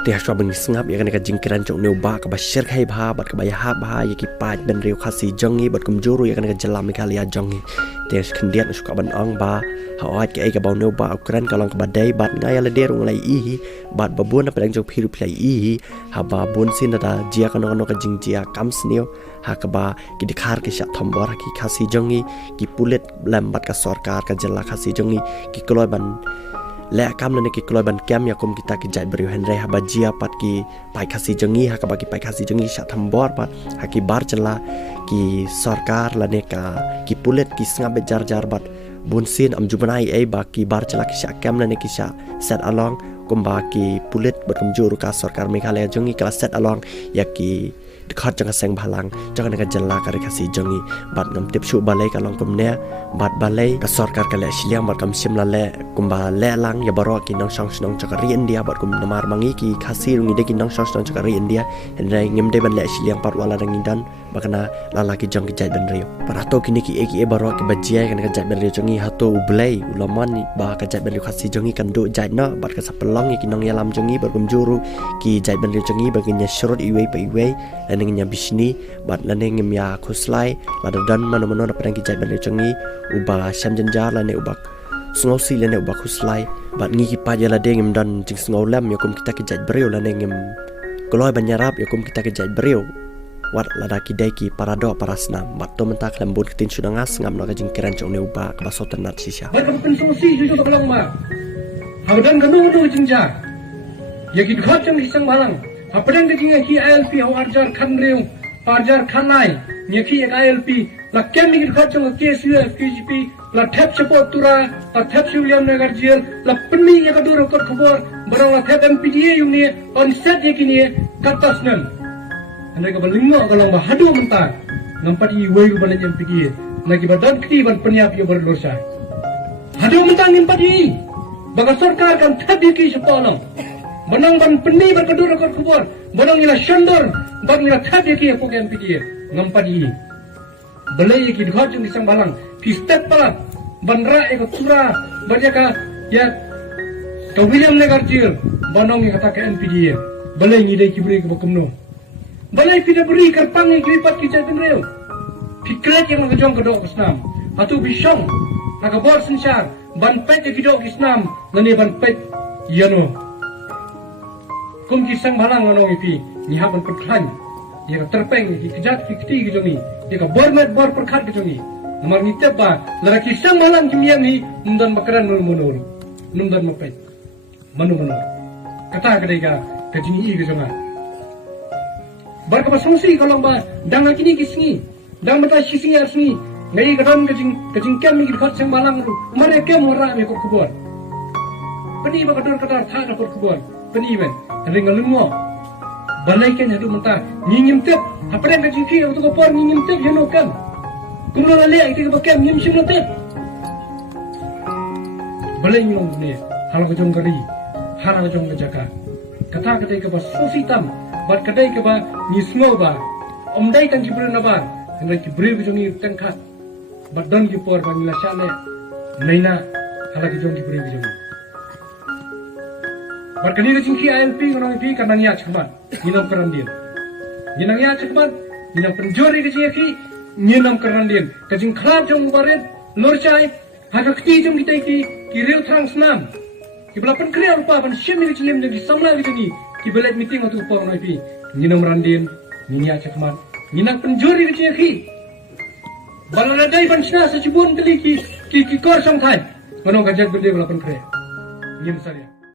Tiah shwa bani sengap ya kan jingkiran jong neu ba ka bashir khai bha bat ka baya ha bha ya ki pa ben riu khasi jongi bat kum juru ya kan jelam ka lia jongi tiah khendiat suka ban ong ba ha ait ke ai ka bau neu ba ukran kalong ka badai bat ngai ala der ngai i bat babun na pedang jong phiru plai i ha ba bun sin da jia ka no ka jing jia kam sneu ha ka ba ki dikhar ke sha thambor ki khasi jongi ki pulet lam bat ka sarkar ka jela khasi jongi ki koloi ban le kam le ki kloi ban kem ya kum kita ki jai beriu henre ha bajia pat ki pai khasi jengi ha ka bagi pai khasi jengi sha thambor pat ha ki bar chela ki sarkar la ne ka ki pulet ki snga be jar jar bat bunsin am jubanai ai ba ki bar chela ki sha kem le ne ki sha set along kum ba ki pulet bat kum juru ka sarkar meghalaya jengi kala set along ya ki dekat jangan seng balang jangan dengan jela kari kasih jongi bat ngam tip shu balai kalong kumne bat balai ka sarkar kala shiliang bat kam sim lale kumba le lang ya baro ki nang sang snong chakari india bat kum namar mangi ki khasi rungi de ki nang sang snong chakari india henrai ngem de ban le shiliang pat wala rangi dan bakana lala ki jong ki jai ban rio parato kini ki eki e baro ki bajia kan ka jai ban rio jongi hato ublai ulaman ba ka jai ban rio khasi jongi kan do jai na bat ka sapelong ki nang yalam jongi bat kum juru ki jai ban rio jongi baginya syurut iwei pa iwei nya bisni bat lane ngem ya khuslai lada dan mano-mano na pedang kijai ban cengi uba syam janjar lane uba sngosi lane uba khuslai bat ngi ki pa jala de ngem dan jing sngolam ya kum kita kijai brio lane ngem koloi ban nyarap ya kum kita kijai brio wat lada kidai ki parado parasna bat to mentak lembut ketin sudangas ngam na jing keran jong ne uba ka basotan nat sisya bat pen solusi jujo kalong ma hagdan kanu do jingja ya ki khat jang hisang balang Apedang daging ki ILP au arjar khan reu arjar khanai nyeki ek ILP la kemi ki khat jong KSU KGP la thep support tura la thep William Nagar jail la penni ya kadur kot khobor barang la thep MPDA yung ni on set ye kini katas nan andai ka balingo kalong ba hadu mentar nampat i wei ban MPDA lagi badan kri ban penyap yo berdosa hadu mentar nampat i baga sarkar kan thep ye ki sepolong Menang ban peni berkedur rekor kubur. Menang ila shandor. Ban ila thadi ki aku kan pidi. Ngampadi. Belai ki dhot jung isang balang. Ki step pala. Ban ra ek tura. Baja ka ya ka William Nagar jail. Banong yang kata ke NPD. Belai ni dai ki beri ke bakumno. Belai pida beri karpang ki lipat ki jai benreu. Ki krek yang ngajong ke dok Islam. Atu bisong. Naga bor sensar. Ban pet ki dok Islam. Nani ban pet yano. Kum kisang balang nganong ipi nyihapan perkhan dia ka terpeng ki kejat ki keti ki jongi dia ka bormat bor perkhat ki jongi namar ni teba lara kisang balang ki miang ni nundan makaran munur nundan mapet manu kata kadai ka kajini i ki jonga bar ka basungsi kalong ba dang kini kisngi dang mata sisingi arsingi ngai kadam kajing kem ki khat sang balang ru mare kem ora me ko kubor pani ba kador kadar tha na ko kubor pani ben ring alungo balai kan hadu menta ngingim tep apa yang kajing ki untuk kopor ngingim tep yano kan kumno la le itu ka kem ngim sim tep balai ngong ne hala ko jong kari hala ko jong jaka kata kadai ka ba sositam bat kadai ka ba ni smo ba omdai tan ki brena ba ngai ki bre ko jong tan khat bat don ki por ba ngila sale naina hala ki jong ki bre ko jong Barkani ke jingki ILP nganong ipi karena niat cekman ninam kerandin ninam niat cekman ninam penjori ke jingki ninam kerandin ke jing khat jong baret lorcai haga kti jong kita ki real trang snam ki belapan kriya rupa ban syem ni cilim jadi samla ke jingi ki belet meeting atu por ngai ipi ninam randin niat cekman ninam penjori ke jingki baladai ban sna sejubun teli ki kor sang thai nganong kajak bende belapan kriya nim saria